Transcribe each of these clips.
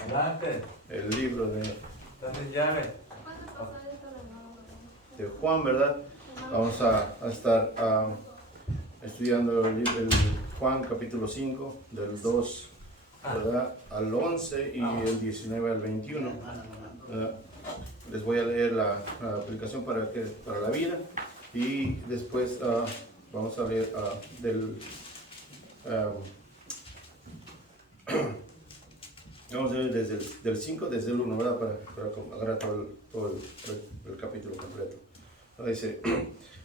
Adelante. el libro Dame llave. de Juan, ¿verdad? Vamos a estar estudiando el Juan capítulo 5, del 2, ¿verdad?, al 11 y el 19 al 21. Les voy a leer la aplicación para la vida y después vamos a leer vamos a leer del 5, desde el 1, ¿verdad? Para agarrar todo el capítulo completo. Dice,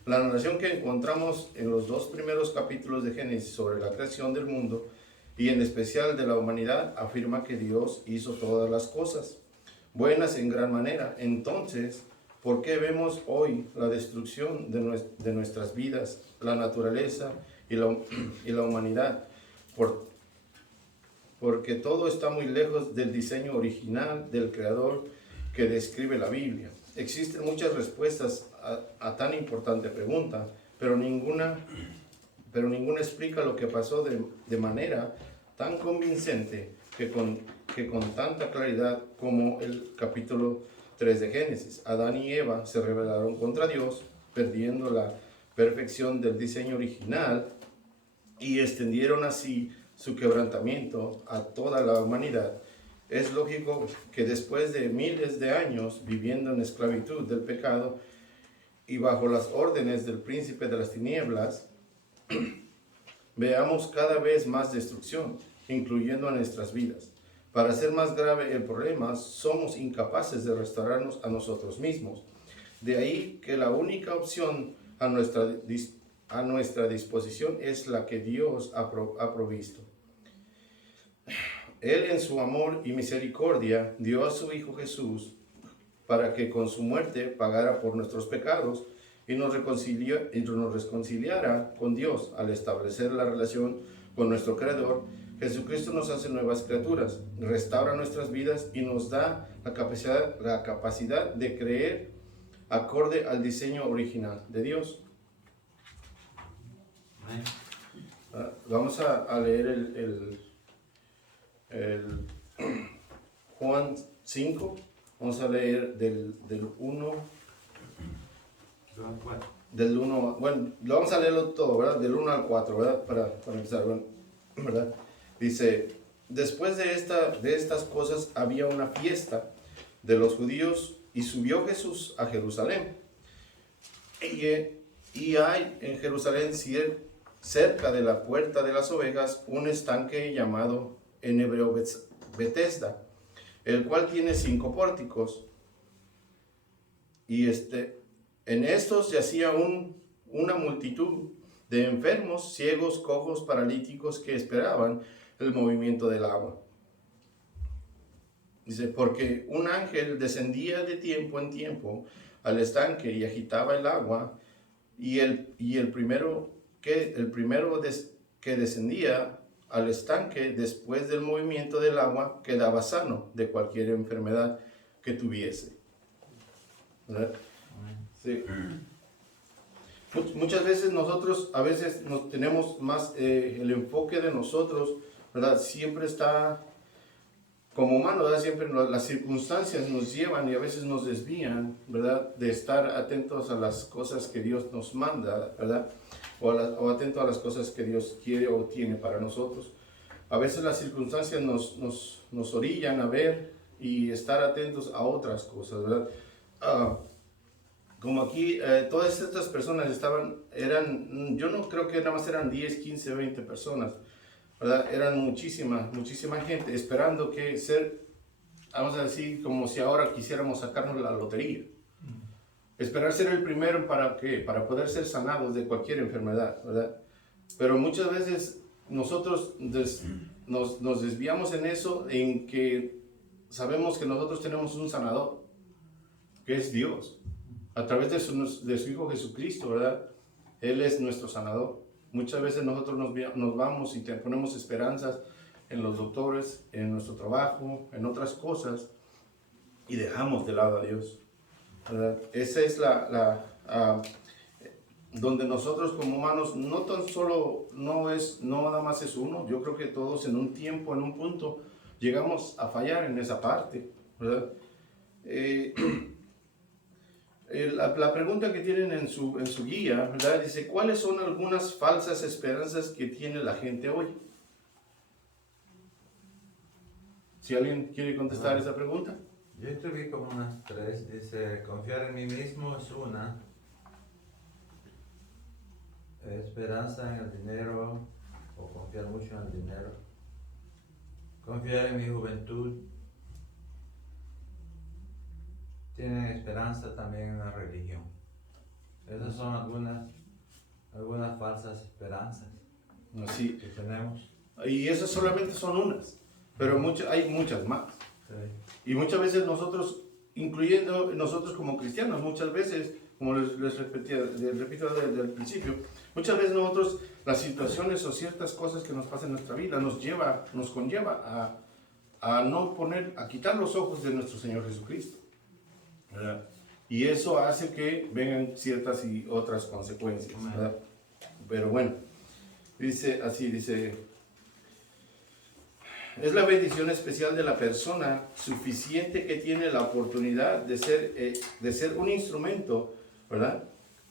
la narración que encontramos en los dos primeros capítulos de Génesis sobre la creación del mundo y en especial de la humanidad afirma que Dios hizo todas las cosas buenas en gran manera. Entonces, ¿por qué vemos hoy la destrucción de nuestras vidas, la naturaleza y la humanidad? Porque todo está muy lejos del diseño original del Creador que describe la Biblia. Existen muchas respuestas a tan importante pregunta, pero ninguna explica lo que pasó de manera tan convincente que con tanta claridad como el capítulo 3 de Génesis. Adán y Eva se rebelaron contra Dios, perdiendo la perfección del diseño original y extendieron así su quebrantamiento a toda la humanidad. Es lógico que después de miles de años viviendo en esclavitud del pecado y bajo las órdenes del príncipe de las tinieblas, veamos cada vez más destrucción, incluyendo a nuestras vidas. Para hacer más grave el problema, somos incapaces de restaurarnos a nosotros mismos. De ahí que la única opción a nuestra disposición es la que Dios ha provisto. Él en su amor y misericordia dio a su Hijo Jesús para que con su muerte pagara por nuestros pecados y nos reconciliara con Dios. Al establecer la relación con nuestro Creador, Jesucristo nos hace nuevas criaturas, restaura nuestras vidas y nos da la capacidad de creer acorde al diseño original de Dios. Vamos a leer el Juan 5, vamos a leer del 1, bueno, lo vamos a leerlo todo, ¿verdad? Del 1 al 4, ¿verdad? Para empezar, ¿verdad? Dice, después de estas cosas había una fiesta de los judíos y subió Jesús a Jerusalén. Y hay en Jerusalén, cerca de la puerta de las ovejas, un estanque llamado en hebreo Betesda, el cual tiene 5 pórticos. Y en estos yacía una multitud de enfermos, ciegos, cojos, paralíticos que esperaban el movimiento del agua. Dice, porque un ángel descendía de tiempo en tiempo al estanque y agitaba el agua, y el primero que descendía al estanque después del movimiento del agua quedaba sano de cualquier enfermedad que tuviese. ¿Verdad? Sí. Muchas veces nosotros, a veces nos tenemos más el enfoque de nosotros, ¿verdad? Siempre está como humano, ¿verdad? Siempre las circunstancias nos llevan y a veces nos desvían, ¿verdad? De estar atentos a las cosas que Dios nos manda, ¿verdad? O atento a las cosas que Dios quiere o tiene para nosotros. A veces las circunstancias nos orillan a ver y estar atentos a otras cosas, ¿verdad? Como aquí, todas estas personas yo no creo que nada más eran 10, 15, 20 personas, ¿verdad? Eran muchísima gente esperando vamos a decir, como si ahora quisiéramos sacarnos la lotería. Esperar ser el primero para poder ser sanados de cualquier enfermedad, ¿verdad? Pero muchas veces nosotros nos desviamos en eso, en que sabemos que nosotros tenemos un sanador, que es Dios, a través de su Hijo Jesucristo, ¿verdad? Él es nuestro sanador. Muchas veces nosotros nos vamos y ponemos esperanzas en los doctores, en nuestro trabajo, en otras cosas, y dejamos de lado a Dios, ¿verdad? Esa es donde nosotros como humanos no nada más es uno. Yo creo que todos en un tiempo, en un punto, llegamos a fallar en esa parte, ¿verdad? Eh, la pregunta que tienen en su guía, ¿verdad? Dice, ¿cuáles son algunas falsas esperanzas que tiene la gente hoy? Si alguien quiere contestar esa pregunta. Yo escribí como unas tres. Dice, confiar en mí mismo es una. Esperanza en el dinero o confiar mucho en el dinero. Confiar en mi juventud. Tienen esperanza también en la religión. Esas son algunas falsas esperanzas Así. que tenemos. Y esas solamente son unas, pero hay muchas más. Sí. Y muchas veces nosotros, incluyendo nosotros como cristianos, muchas veces, como les repito desde el principio, muchas veces nosotros, las situaciones o ciertas cosas que nos pasan en nuestra vida nos conlleva a quitar los ojos de nuestro Señor Jesucristo, ¿verdad? Y eso hace que vengan ciertas y otras consecuencias, ¿verdad? Pero bueno, dice, es la bendición especial de la persona suficiente que tiene la oportunidad de ser un instrumento, ¿verdad?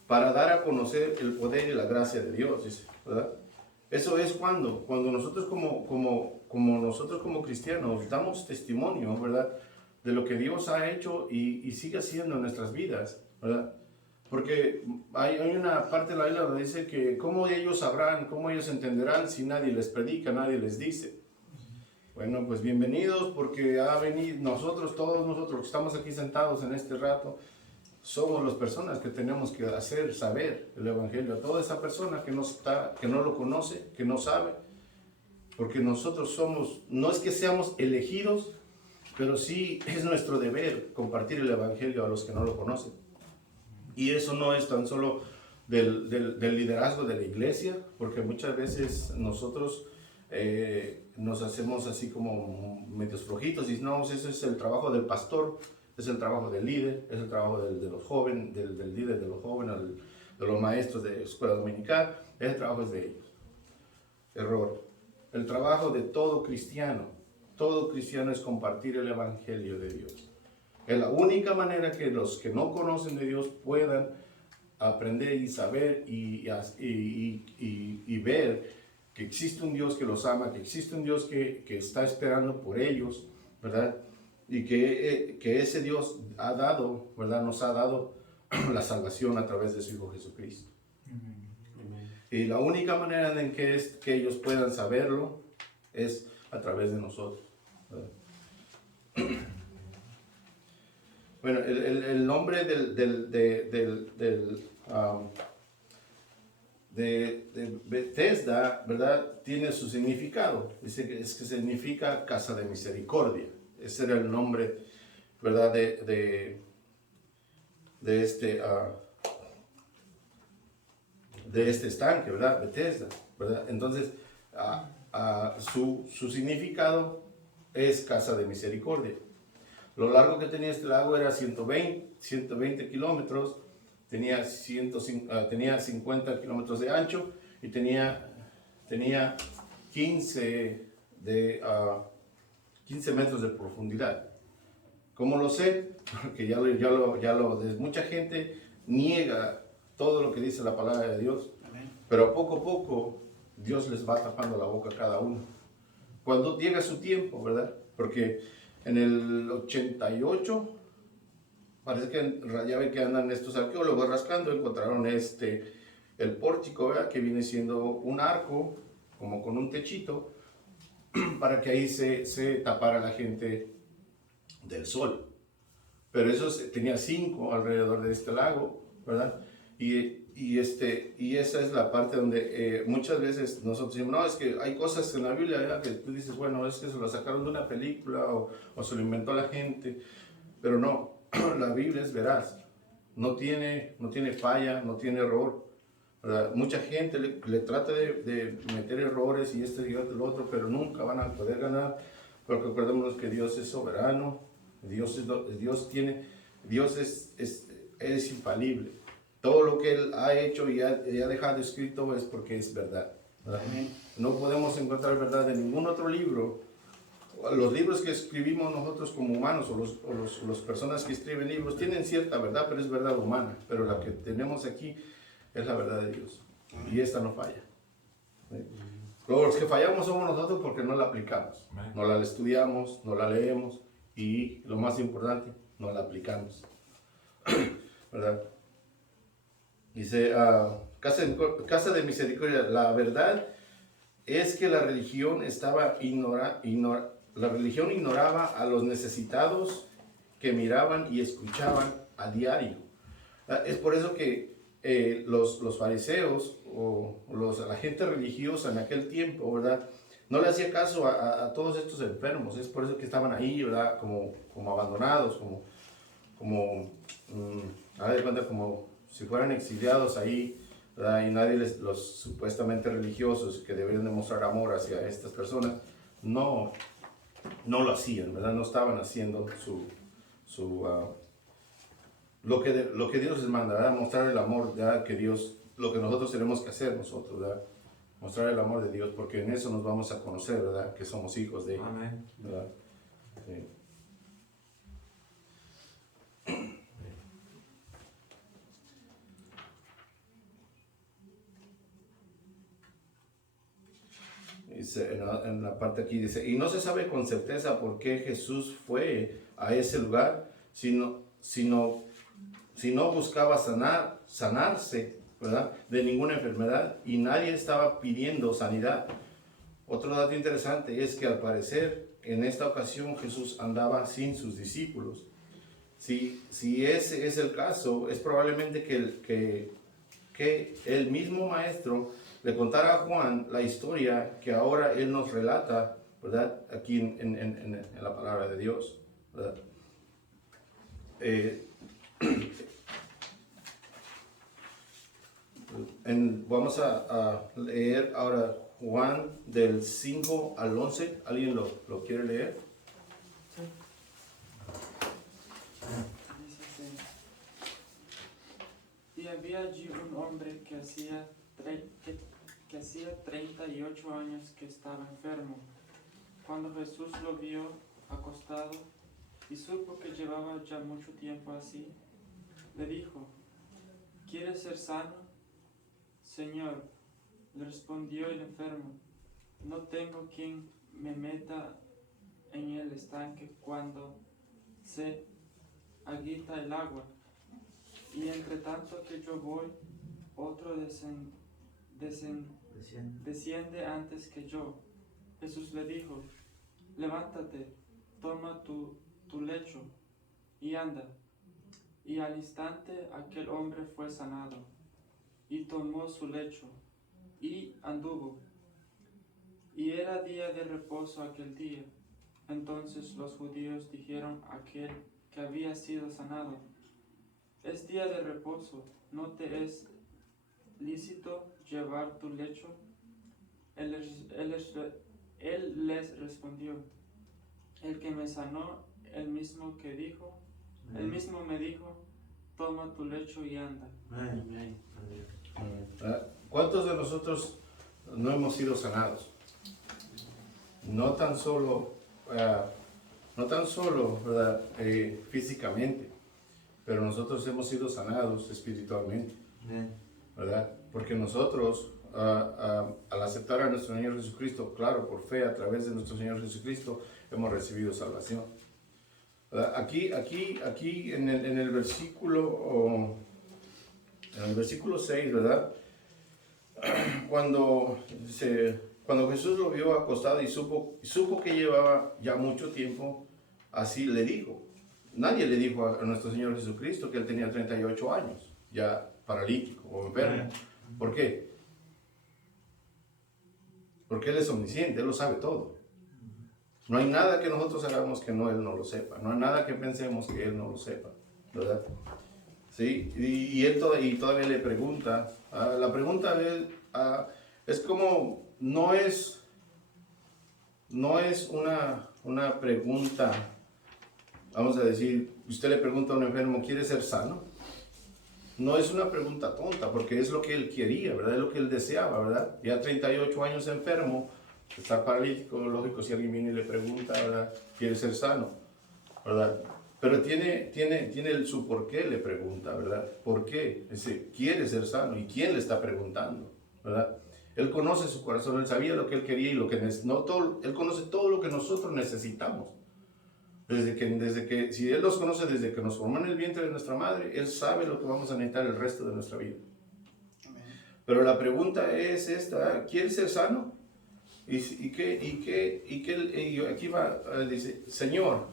Para dar a conocer el poder y la gracia de Dios, dice, ¿verdad? Eso es cuando nosotros nosotros como cristianos damos testimonio, ¿verdad? De lo que Dios ha hecho y sigue haciendo en nuestras vidas, ¿verdad? Porque hay una parte de la Biblia donde dice que cómo ellos sabrán, cómo ellos entenderán si nadie les predica, nadie les dice. Bueno, pues bienvenidos, porque ha venido todos nosotros que estamos aquí sentados en este rato, somos las personas que tenemos que hacer saber el Evangelio a toda esa persona que no lo conoce, que no sabe, porque nosotros no es que seamos elegidos, pero sí es nuestro deber compartir el Evangelio a los que no lo conocen. Y eso no es tan solo del liderazgo de la iglesia, porque muchas veces nosotros nos hacemos así como medios flojitos y no, ese es el trabajo del pastor, es el trabajo del líder, es el trabajo de los jóvenes, del líder de los jóvenes, de los maestros de escuela dominical, ese trabajo es de ellos. Error. El trabajo de todo cristiano es compartir el Evangelio de Dios. Es la única manera que los que no conocen de Dios puedan aprender y saber y ver que existe un Dios que los ama, que existe un Dios que está esperando por ellos, ¿verdad? Y que ese Dios ha dado, ¿verdad? Nos ha dado la salvación a través de su Hijo Jesucristo. Y la única manera en que ellos puedan saberlo es a través de nosotros, ¿verdad? Bueno, el nombre de Bethesda, ¿verdad? Tiene su significado. Dice que significa casa de misericordia. Ese era el nombre, ¿verdad? De este estanque, ¿verdad? Bethesda, ¿verdad? Entonces, su significado es casa de misericordia. Lo largo que tenía este lago era 120 kilómetros, tenía 50 kilómetros de ancho y tenía 15 metros de profundidad. ¿Cómo lo sé? Porque mucha gente niega todo lo que dice la palabra de Dios, pero poco a poco Dios les va tapando la boca a cada uno. Cuando llega su tiempo, ¿verdad? Porque en el 88, parece que ya ven que andan estos arqueólogos rascando, encontraron el pórtico, ¿verdad? Que viene siendo un arco, como con un techito, para que ahí se tapara la gente del sol. Pero eso tenía 5 alrededor de este lago, ¿verdad? Y esa es la parte donde muchas veces nosotros decimos, no, es que hay cosas en la Biblia, ¿verdad? Que tú dices, bueno, es que se lo sacaron de una película o se lo inventó la gente, pero no, la Biblia es veraz, no tiene falla, no tiene error, ¿verdad? Mucha gente le trata de meter errores y y lo otro, pero nunca van a poder ganar, porque recordemos que Dios es soberano, Dios es infalible. Todo lo que Él ha hecho y ha dejado escrito es porque es verdad, ¿verdad? No podemos encontrar verdad en ningún otro libro los libros que escribimos nosotros como humanos, o las personas que escriben libros, tienen cierta verdad, pero es verdad humana. Pero la que tenemos aquí es la verdad de Dios. Y esta no falla. ¿Sí? Los que fallamos somos nosotros porque no la aplicamos. No la estudiamos, no la leemos y, lo más importante, no la aplicamos. ¿Verdad? Dice, Casa de Misericordia, la verdad es que la religión la religión ignoraba a los necesitados que miraban y escuchaban a diario. Es por eso que los fariseos o la gente religiosa en aquel tiempo, ¿verdad?, no le hacía caso a todos estos enfermos. Es por eso que estaban ahí, ¿verdad?, como abandonados, a ver, cuenta, como si fueran exiliados ahí, ¿verdad? Y nadie los supuestamente religiosos que deberían demostrar amor hacia estas personas, no lo hacían, ¿verdad? No estaban haciendo lo que Dios les manda, ¿verdad? Mostrar el amor, ¿verdad? Que Dios, lo que nosotros tenemos que hacer nosotros, ¿verdad? Mostrar el amor de Dios, porque en eso nos vamos a conocer, ¿verdad? Que somos hijos de Él, Amén. ¿verdad? Sí. Dice, en la parte aquí dice, y no se sabe con certeza por qué Jesús fue a ese lugar, si no buscaba sanarse, ¿verdad?, de ninguna enfermedad, y nadie estaba pidiendo sanidad. Otro dato interesante es que al parecer en esta ocasión Jesús andaba sin sus discípulos. Si ese es el caso, es probablemente que el mismo maestro le contara a Juan la historia que ahora él nos relata, ¿verdad?, aquí en la palabra de Dios, ¿verdad? Vamos a leer ahora Juan del 5 al 11. ¿Alguien lo quiere leer? Dice así. Y había allí un hombre que hacía 38 años que estaba enfermo. Cuando Jesús lo vio acostado y supo que llevaba ya mucho tiempo así, le dijo: ¿Quieres ser sano? Señor, le respondió el enfermo, no tengo quien me meta en el estanque cuando se agita el agua, y entre tanto que yo voy, otro desciende antes que yo. Jesús le dijo: levántate, toma tu lecho y anda. Y al instante aquel hombre fue sanado, y tomó su lecho, y anduvo. Y era día de reposo aquel día. Entonces los judíos dijeron a aquel que había sido sanado: es día de reposo, ¿no te es lícito llevar tu lecho? Él les respondió: el que me sanó, el mismo me dijo, toma tu lecho y anda. Amén. ¿Cuántos de nosotros no hemos sido sanados? No tan solo, ¿verdad?, físicamente, pero nosotros hemos sido sanados espiritualmente, ¿verdad? Porque nosotros, al aceptar a nuestro Señor Jesucristo, claro, por fe, a través de nuestro Señor Jesucristo, hemos recibido salvación, ¿verdad? Aquí en el versículo 6, ¿verdad? Cuando Jesús lo vio acostado y supo que llevaba ya mucho tiempo, así le dijo. Nadie le dijo a nuestro Señor Jesucristo que él tenía 38 años, ya paralítico o enfermo. ¿Por qué? Porque Él es omnisciente, Él lo sabe todo. No hay nada que nosotros hagamos que Él no lo sepa. No hay nada que pensemos que Él no lo sepa, ¿verdad? ¿Sí? Y todavía le pregunta. La pregunta de Él es como, no es una pregunta, vamos a decir, usted le pregunta a un enfermo, ¿quiere ser sano? No es una pregunta tonta, porque es lo que él quería, ¿verdad? Es lo que él deseaba, ¿verdad? Ya 38 años enfermo, está paralítico, lógico, si alguien viene y le pregunta, ¿verdad? Quiere ser sano, ¿verdad? Pero tiene su por qué le pregunta, ¿verdad? ¿Por qué? Dice, quiere ser sano. ¿Y quién le está preguntando? ¿Verdad? Él conoce su corazón, él sabía lo que él quería y lo que él conoce todo lo que nosotros necesitamos. Si él nos conoce desde que nos formó en el vientre de nuestra madre, él sabe lo que vamos a necesitar el resto de nuestra vida. Amén. Pero la pregunta es esta, ¿quieres ser sano? Y aquí va, dice, Señor,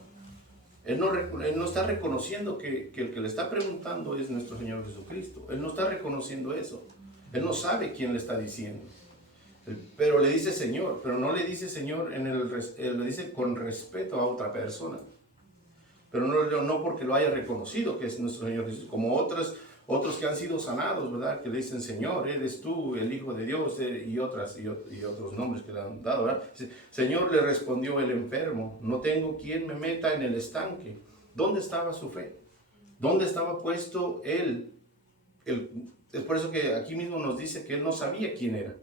él no está reconociendo que el que le está preguntando es nuestro Señor Jesucristo. Él no está reconociendo eso. Él no sabe quién le está diciendo. Pero le dice Señor, pero no le dice Señor, le dice con respeto a otra persona. Pero no porque lo haya reconocido que es nuestro Señor Jesús, como otros que han sido sanados, ¿verdad? Que le dicen Señor, eres tú el Hijo de Dios, y otros nombres que le han dado, ¿verdad? Señor, le respondió el enfermo, no tengo quien me meta en el estanque. ¿Dónde estaba su fe? ¿Dónde estaba puesto él? Es por eso que aquí mismo nos dice que él no sabía quién era.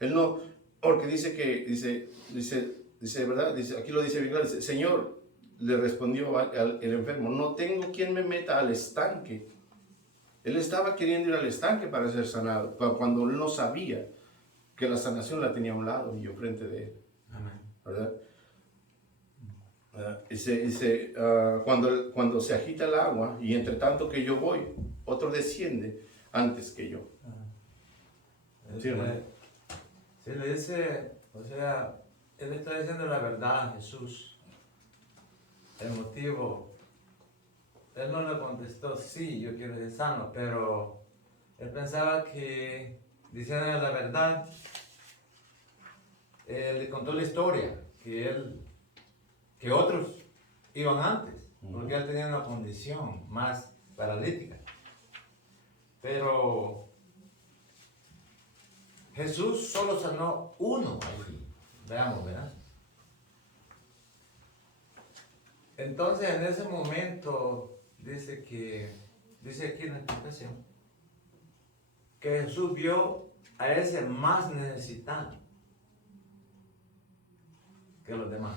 Él no, porque dice, ¿verdad? Aquí lo dice bien, dice, Señor, le respondió el enfermo, no tengo quien me meta al estanque. Él estaba queriendo ir al estanque para ser sanado, cuando él no sabía que la sanación la tenía a un lado y yo frente de él. Amén. ¿Verdad? Cuando se agita el agua y entre tanto que yo voy, otro desciende antes que yo. ¿Sí, se le dice, o sea, él está diciendo la verdad a Jesús. El motivo, él no le contestó, sí, yo quiero ser sano, pero él pensaba que, diciéndole la verdad, él le contó la historia, que otros iban antes, porque él tenía una condición más paralítica. Pero Jesús solo sanó uno allí. Veamos, ¿verdad? Entonces, en ese momento, dice aquí en la explicación, que Jesús vio a ese más necesitado que los demás.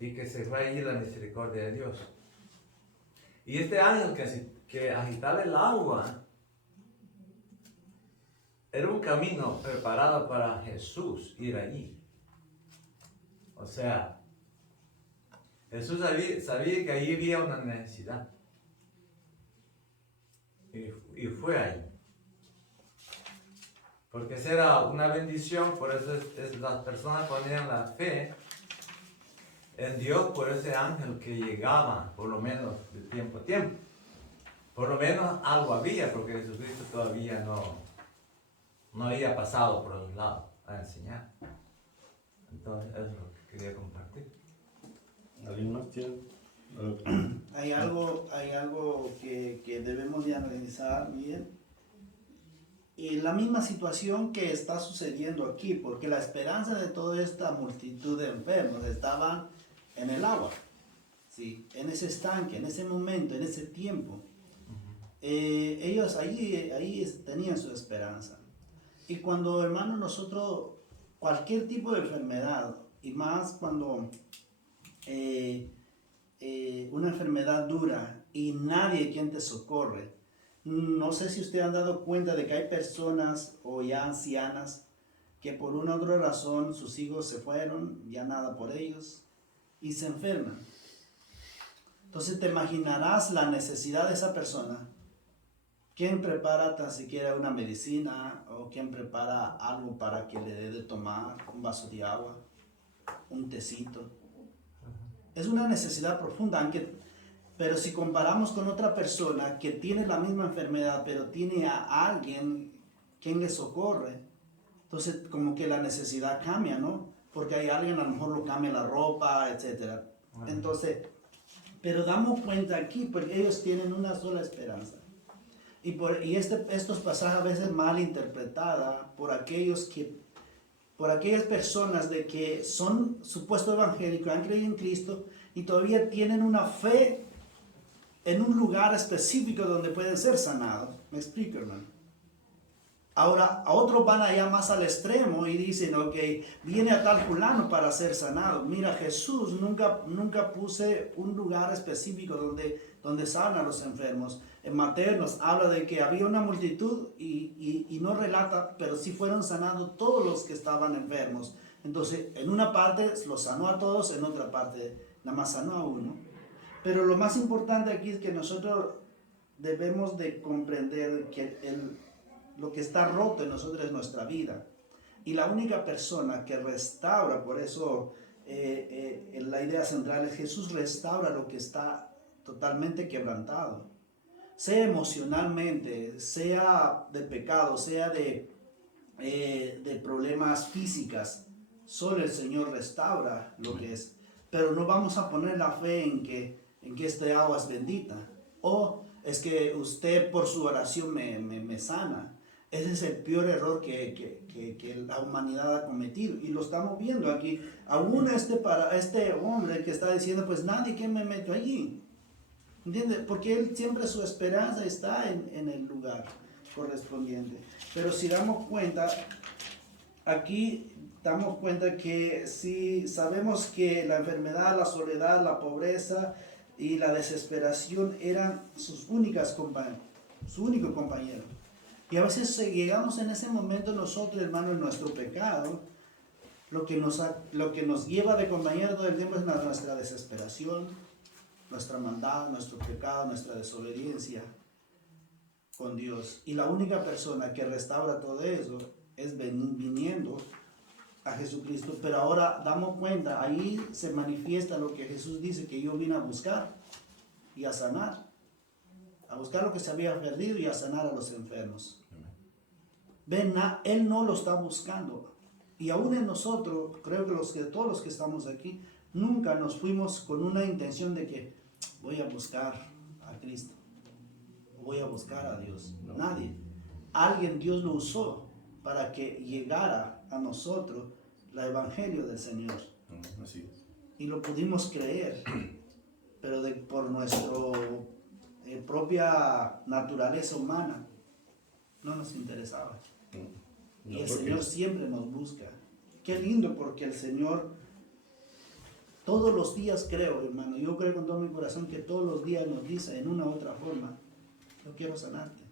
Y que se fue allí la misericordia de Dios. Y este ángel que agitaba el agua, era un camino preparado para Jesús ir allí. O sea, Jesús sabía que allí había una necesidad. Y fue ahí. Porque esa era una bendición, por eso las personas ponían la fe en Dios por ese ángel que llegaba, por lo menos de tiempo a tiempo. Por lo menos algo había, porque Jesucristo todavía no había pasado por los lados a enseñar. Entonces, eso es lo que quería compartir. ¿Alguien más tiene? Hay algo que debemos de analizar bien. Y la misma situación que está sucediendo aquí, porque la esperanza de toda esta multitud de enfermos estaba en el agua, ¿sí? En ese estanque, en ese momento, en ese tiempo. Ellos ahí tenían su esperanza. Y cuando, hermanos, nosotros, cualquier tipo de enfermedad, y más cuando una enfermedad dura y nadie quien te socorre, no sé si ustedes han dado cuenta de que hay personas o ya ancianas que por una u otra razón sus hijos se fueron, ya nada por ellos, y se enferman. Entonces te imaginarás la necesidad de esa persona. ¿Quién prepara tan siquiera una medicina o quién prepara algo para que le dé de tomar, un vaso de agua, un tecito? Es una necesidad profunda, pero si comparamos con otra persona que tiene la misma enfermedad, pero tiene a alguien quien le socorre, entonces como que la necesidad cambia, ¿no? Porque hay alguien, a lo mejor lo cambia la ropa, etc. Entonces, pero damos cuenta aquí, porque ellos tienen una sola esperanza. Y estos pasajes a veces mal interpretados por aquellas personas de que son supuestos evangélicos, han creído en Cristo y todavía tienen una fe en un lugar específico donde pueden ser sanados. ¿Me explico, hermano? Ahora, a otros van allá más al extremo y dicen, ok, viene a tal fulano para ser sanado. Mira, Jesús nunca puse un lugar específico donde sana a los enfermos. En Mateo nos habla de que había una multitud y no relata, pero sí fueron sanados todos los que estaban enfermos. Entonces, en una parte los sanó a todos, en otra parte nada más sanó a uno. Pero lo más importante aquí es que nosotros debemos de comprender que lo que está roto en nosotros es nuestra vida. Y la única persona que restaura, por eso la idea central es Jesús restaura lo que está totalmente quebrantado. Sea emocionalmente, sea de pecado, sea de problemas físicas. Solo el Señor restaura lo que es. Pero no vamos a poner la fe en que este agua es bendita. O es que usted por su oración me sana. Ese es el peor error que la humanidad ha cometido. Y lo estamos viendo aquí. Aún este hombre que está diciendo, pues nadie que me meto allí. ¿Entiende? Porque él siempre su esperanza está en el lugar correspondiente. Pero si damos cuenta, aquí damos cuenta que si sabemos que la enfermedad, la soledad, la pobreza y la desesperación eran sus únicos compañeros. Y a veces llegamos en ese momento nosotros, hermanos, en nuestro pecado, lo que nos lleva de compañero todo el tiempo es nuestra desesperación, nuestra maldad, nuestro pecado, nuestra desobediencia con Dios. Y la única persona que restaura todo eso es viniendo a Jesucristo. Pero ahora damos cuenta, ahí se manifiesta lo que Jesús dice, que yo vine a buscar y a sanar. A buscar lo que se había perdido y a sanar a los enfermos. Ven, Él no lo está buscando. Y aún en nosotros, creo que todos los que estamos aquí, nunca nos fuimos con una intención de que voy a buscar a Cristo, voy a buscar a Dios. No. Nadie. Alguien Dios lo usó para que llegara a nosotros el evangelio del Señor. Así es. Y lo pudimos creer, pero por nuestra propia naturaleza humana no nos interesaba. No, y el Señor siempre nos busca. Qué lindo, porque el Señor todos los días, creo, hermano, yo creo con todo mi corazón que todos los días nos dice en una u otra forma, yo quiero sanarte.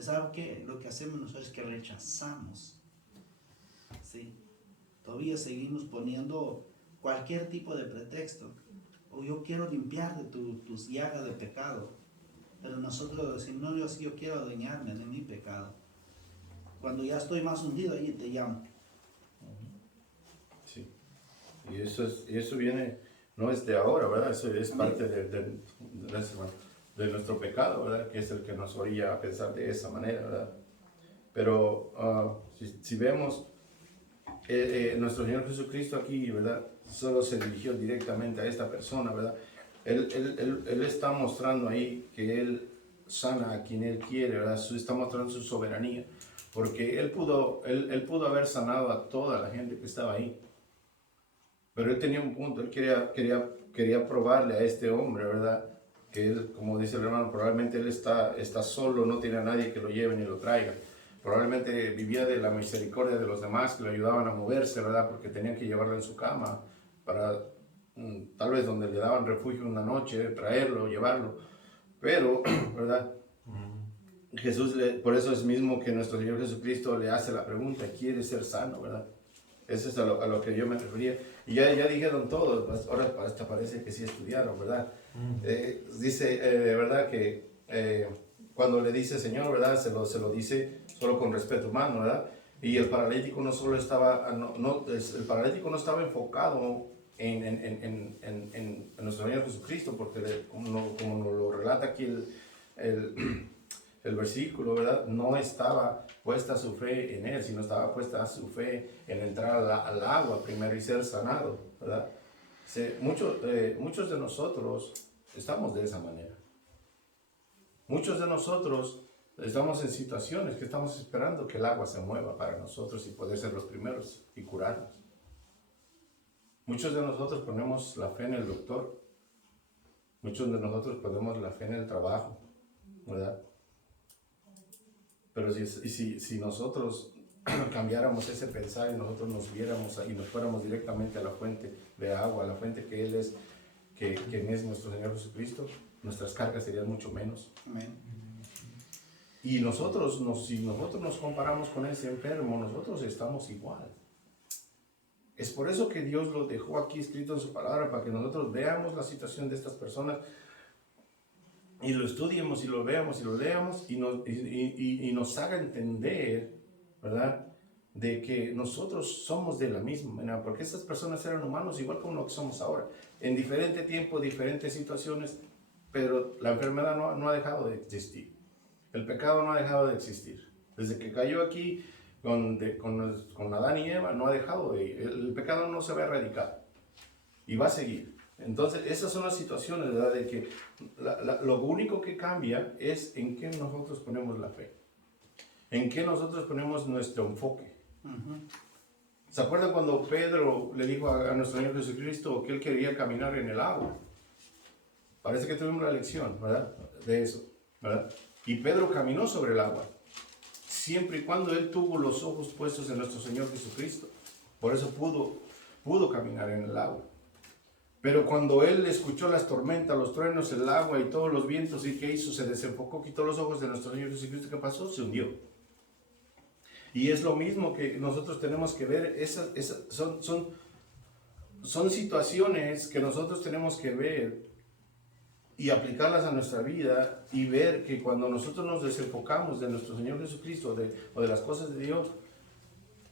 ¿Sabe qué? Lo que hacemos nosotros es que rechazamos. ¿Sí? Todavía seguimos poniendo cualquier tipo de pretexto. O yo quiero limpiar de tus llagas de pecado. Pero nosotros decimos, no, yo quiero adueñarme de mi pecado. Cuando ya estoy más hundido, ahí te llamo. Sí. Y eso viene, no es de ahora, ¿verdad? Eso es parte de nuestro pecado, ¿verdad? Que es el que nos orilla a pensar de esa manera, ¿verdad? Pero si vemos, nuestro Señor Jesucristo aquí, ¿verdad? Solo se dirigió directamente a esta persona, ¿verdad? Él está mostrando ahí que Él sana a quien Él quiere, ¿verdad? Está mostrando su soberanía, porque Él pudo haber sanado a toda la gente que estaba ahí, pero Él tenía un punto. Él quería probarle a este hombre, ¿verdad? Que Él, como dice el hermano, probablemente Él está solo, no tiene a nadie que lo lleve ni lo traiga. Probablemente vivía de la misericordia de los demás que lo ayudaban a moverse, ¿verdad? Porque tenían que llevarlo en su cama para tal vez donde le daban refugio una noche, traerlo, llevarlo. Pero, ¿verdad? Jesús, por eso es mismo que nuestro Señor Jesucristo le hace la pregunta, ¿quiere ser sano, verdad? Eso es a lo que yo me refería. Y ya dijeron todos, ahora hasta parece que sí estudiaron, ¿verdad? Dice, ¿verdad? Que cuando le dice Señor, ¿verdad? Se lo dice solo con respeto humano, ¿verdad? Y el paralítico no solo estaba, el paralítico no estaba enfocado en nuestro Señor Jesucristo, porque como lo relata aquí el versículo, ¿verdad? No estaba puesta su fe en Él, sino estaba puesta su fe en entrar al agua primero y ser sanado, ¿verdad? Muchos de nosotros estamos de esa manera. Muchos de nosotros estamos en situaciones que estamos esperando que el agua se mueva para nosotros y poder ser los primeros y curarnos. Muchos de nosotros ponemos la fe en el doctor. Muchos de nosotros ponemos la fe en el trabajo, ¿verdad? Pero si nosotros cambiáramos ese pensar y nosotros nos viéramos y nos fuéramos directamente a la fuente de agua, a la fuente que Él es, quien es nuestro Señor Jesucristo, nuestras cargas serían mucho menos. Amén. Y si nosotros nos comparamos con ese enfermo, nosotros estamos igual. Es por eso que Dios lo dejó aquí escrito en su palabra, para que nosotros veamos la situación de estas personas y lo estudiemos y lo veamos y lo leamos y nos haga entender, ¿verdad?, de que nosotros somos de la misma manera, porque estas personas eran humanos igual como lo que somos ahora, en diferente tiempo, diferentes situaciones, pero la enfermedad no ha dejado de existir. El pecado no ha dejado de existir. Desde que cayó aquí con Adán y Eva, no ha dejado de ir. El pecado no se va a erradicar y va a seguir. Entonces, esas son las situaciones, ¿verdad?, de que lo único que cambia es en qué nosotros ponemos la fe, en qué nosotros ponemos nuestro enfoque. ¿Se acuerdan cuando Pedro le dijo a nuestro Señor Jesucristo que él quería caminar en el agua? Parece que tuvimos la lección, ¿verdad?, de eso, ¿verdad? Y Pedro caminó sobre el agua, siempre y cuando él tuvo los ojos puestos en nuestro Señor Jesucristo. Por eso pudo caminar en el agua. Pero cuando él escuchó las tormentas, los truenos, el agua y todos los vientos, ¿y qué hizo? Se desenfocó, quitó los ojos de nuestro Señor Jesucristo. ¿Qué pasó? Se hundió. Y es lo mismo que nosotros tenemos que ver. Son situaciones que nosotros tenemos que ver y aplicarlas a nuestra vida y ver que cuando nosotros nos desenfocamos de nuestro Señor Jesucristo o de las cosas de Dios,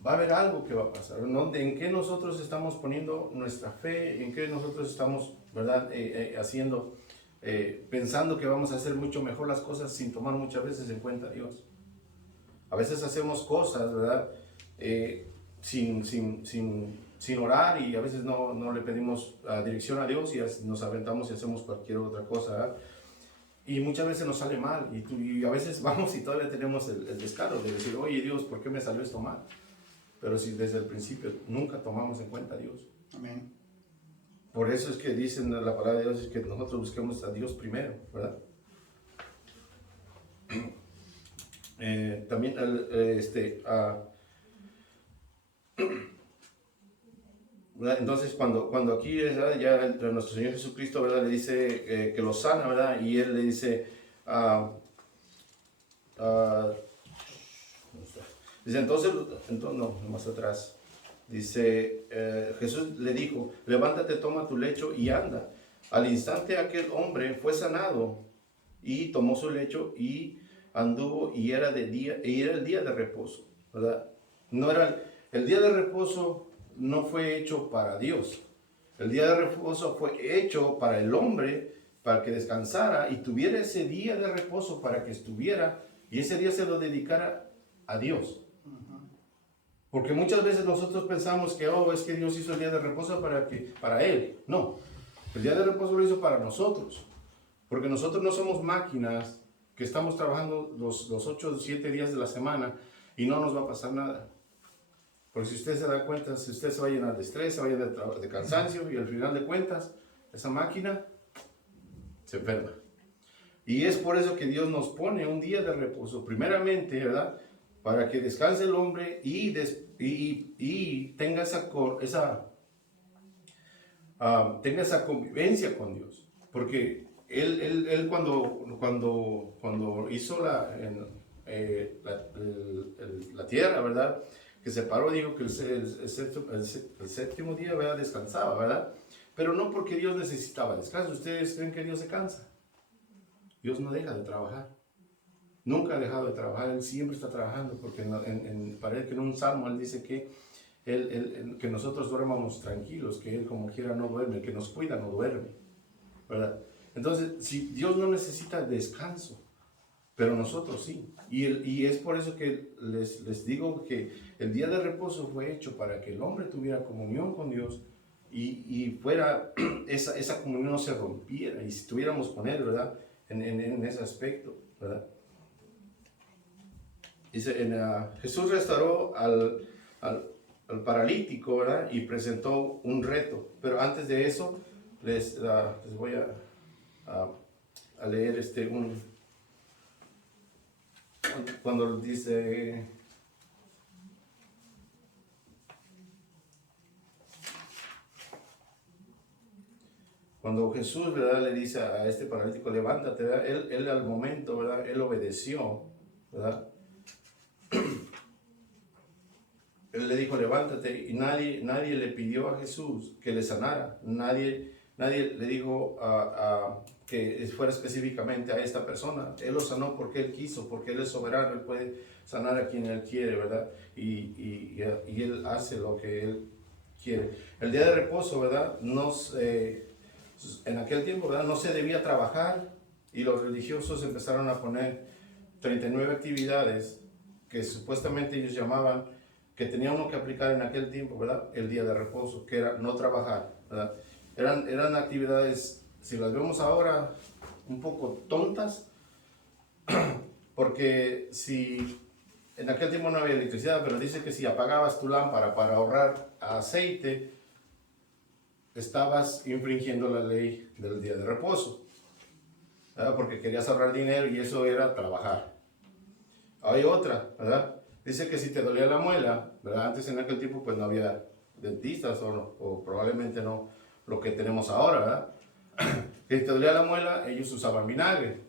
va a haber algo que va a pasar, ¿no? En qué nosotros estamos poniendo nuestra fe, en qué nosotros estamos, ¿verdad?, pensando que vamos a hacer mucho mejor las cosas sin tomar muchas veces en cuenta a Dios. A veces hacemos cosas, ¿verdad?, sin orar, y a veces no le pedimos dirección a Dios y nos aventamos y hacemos cualquier otra cosa, ¿verdad? Y muchas veces nos sale mal y a veces vamos y todavía tenemos el descaro de decir, oye Dios, ¿por qué me salió esto mal? Pero si desde el principio nunca tomamos en cuenta a Dios. Amén. Por eso es que dicen la palabra de Dios es que nosotros busquemos a Dios primero, ¿verdad? También entonces cuando aquí, ¿verdad?, ya nuestro Señor Jesucristo, ¿verdad?, le dice que lo sana, ¿verdad?, y él le dice dice entonces no, más atrás dice, Jesús le dijo, levántate, toma tu lecho y anda. Al instante aquel hombre fue sanado y tomó su lecho y anduvo, y era el día de reposo, ¿verdad? No era el día de reposo, no fue hecho para Dios. El día de reposo fue hecho para el hombre, para que descansara y tuviera ese día de reposo para que estuviera, y ese día se lo dedicara a Dios. Porque muchas veces nosotros pensamos que, es que Dios hizo el día de reposo para Él. No, el día de reposo lo hizo para nosotros. Porque nosotros no somos máquinas que estamos trabajando los 8 o 7 días de la semana y no nos va a pasar nada. Porque si usted se da cuenta, si usted se va a llenar de estrés, se va a llenar de cansancio, y al final de cuentas, esa máquina se enferma. Y es por eso que Dios nos pone un día de reposo, primeramente, ¿verdad?, para que descanse el hombre y tenga tenga esa convivencia con Dios. Porque él cuando hizo la tierra, ¿verdad?, que se paró, dijo que el séptimo día, ¿verdad?, descansaba, ¿verdad? Pero no porque Dios necesitaba descanso. ¿Ustedes creen que Dios se cansa? Dios no deja de trabajar. Nunca ha dejado de trabajar. Él siempre está trabajando, porque parece que en un salmo Él dice que que nosotros duermamos tranquilos, que Él como quiera no duerme, el que nos cuida no duerme, ¿verdad? Entonces, si Dios no necesita descanso, pero nosotros sí. Y es por eso que les digo que el día de reposo fue hecho para que el hombre tuviera comunión con Dios y fuera, esa comunión no se rompiera y estuviéramos con Él, ¿verdad?, en ese aspecto, ¿verdad? Dice, Jesús restauró al paralítico, ¿verdad?, y presentó un reto. Pero antes de eso, les voy a leer cuando dice, cuando Jesús, ¿verdad?, le dice a este paralítico, levántate, ¿verdad? Él al momento, ¿verdad?, él obedeció, ¿verdad? Él le dijo, levántate, y nadie le pidió a Jesús que le sanara. Nadie le dijo que fuera específicamente a esta persona. Él lo sanó porque Él quiso, porque Él es soberano, Él puede sanar a quien Él quiere, ¿verdad? Y Él hace lo que Él quiere. El día de reposo, ¿verdad? En aquel tiempo, ¿verdad?, no se debía trabajar, y los religiosos empezaron a poner 39 actividades que supuestamente ellos llamaban, que tenía uno que aplicar en aquel tiempo, ¿verdad?, el día de reposo, que era no trabajar, ¿verdad? Eran actividades, si las vemos ahora, un poco tontas, porque si en aquel tiempo no había electricidad, pero dice que si apagabas tu lámpara para ahorrar aceite, estabas infringiendo la ley del día de reposo, ¿verdad?, porque querías ahorrar dinero y eso era trabajar. Hay otra, ¿verdad? Dice que si te dolía la muela, ¿verdad? Antes en aquel tiempo pues no había dentistas o probablemente no lo que tenemos ahora, ¿verdad? Que si te dolía la muela, ellos usaban vinagre,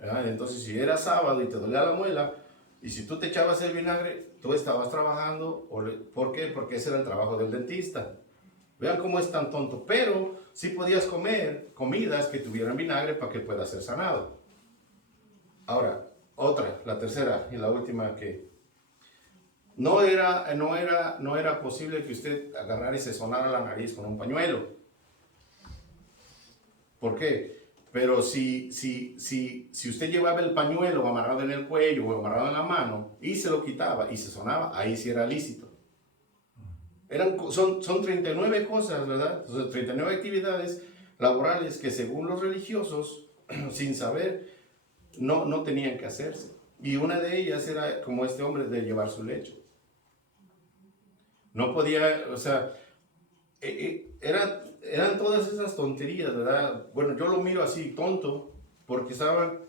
¿verdad? Entonces si era sábado y te dolía la muela, y si tú te echabas el vinagre, tú estabas trabajando. ¿Por qué? Porque ese era el trabajo del dentista. Vean cómo es tan tonto, pero sí podías comer comidas que tuvieran vinagre para que puedas ser sanado. Ahora, la tercera y la última, que no era posible que usted agarrara y se sonara la nariz con un pañuelo. ¿Por qué? Pero si usted llevaba el pañuelo amarrado en el cuello o amarrado en la mano y se lo quitaba y se sonaba, ahí sí era lícito. Son 39 cosas, ¿verdad? 39 actividades laborales que según los religiosos, sin saber, no tenían que hacerse. Y una de ellas era, como este hombre, de llevar su lecho. No podía, o sea, eran todas esas tonterías, ¿verdad? Bueno, yo lo miro así, tonto, porque saben,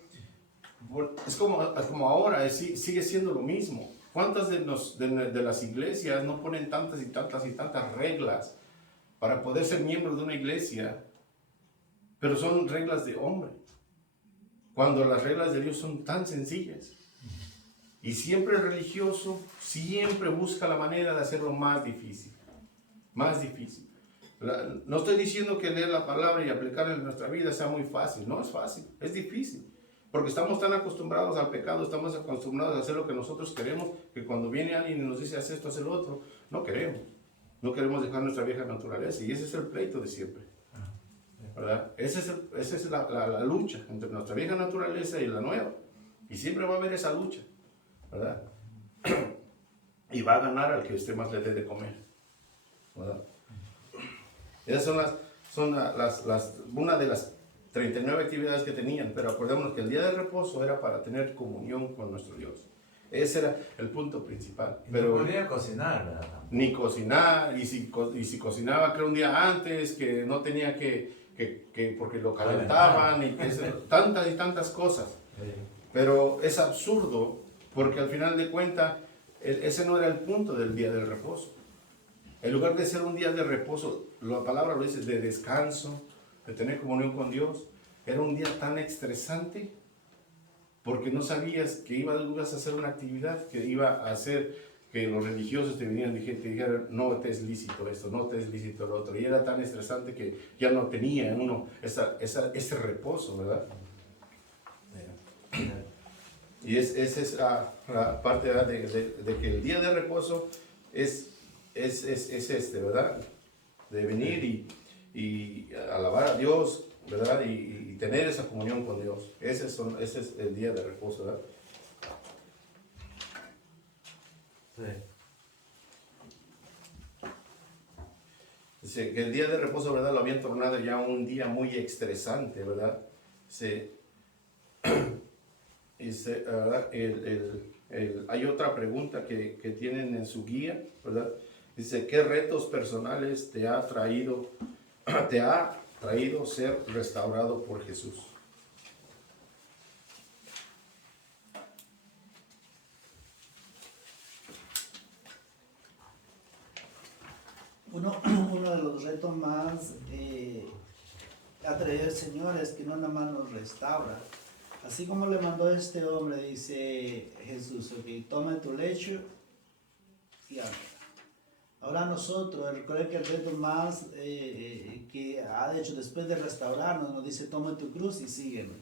es como ahora, sigue siendo lo mismo. ¿Cuántas de las iglesias no ponen tantas y tantas y tantas reglas para poder ser miembros de una iglesia? Pero son reglas de hombre, cuando las reglas de Dios son tan sencillas. Y siempre el religioso siempre busca la manera de hacerlo más difícil. Más difícil. No estoy diciendo que leer la palabra y aplicarla en nuestra vida sea muy fácil. No es fácil, es difícil. Porque estamos tan acostumbrados al pecado, estamos acostumbrados a hacer lo que nosotros queremos, que cuando viene alguien y nos dice haz esto, haz el otro, no queremos. No queremos dejar nuestra vieja naturaleza. Y ese es el pleito de siempre, ¿verdad? Esa es la lucha entre nuestra vieja naturaleza y la nueva. Y siempre va a haber esa lucha, ¿verdad? Y va a ganar al que usted más le dé de comer, ¿verdad? Esas son una de las 39 actividades que tenían, pero acordémonos que el día de reposo era para tener comunión con nuestro Dios. Ese era el punto principal. Pero no podía cocinar, ¿verdad? Ni cocinar, y si cocinaba, creo, un día antes, que no tenía porque lo calentaban, y tantas y tantas cosas. Sí. Pero es absurdo, porque al final de cuentas, ese no era el punto del día del reposo. En lugar de ser un día de reposo, la palabra lo dice, de descanso, de tener comunión con Dios, era un día tan estresante, porque no sabías que ibas a hacer una actividad que iba a hacer que los religiosos te vinieran y te dijeran, no te es lícito esto, no te es lícito lo otro. Y era tan estresante que ya no tenía uno ese reposo, ¿verdad? Y esa es la parte, ¿verdad?, de que el día de reposo es ¿verdad? De venir y alabar a Dios, ¿verdad? Y tener esa comunión con Dios. Ese es el día de reposo, ¿verdad? Sí. Dice que el día de reposo, ¿verdad?, lo habían tornado ya un día muy estresante, ¿verdad? ¿Verdad? Hay otra pregunta que tienen en su guía, ¿verdad? Dice, ¿qué retos personales te ha traído ser restaurado por Jesús? ha traído el Señor es que no nada más nos restaura. Así como le mandó a este hombre, dice Jesús, ok, toma tu lecho y anda. Ahora nosotros, recuerden que el reto más que ha hecho después de restaurarnos, nos dice, toma tu cruz y sígueme.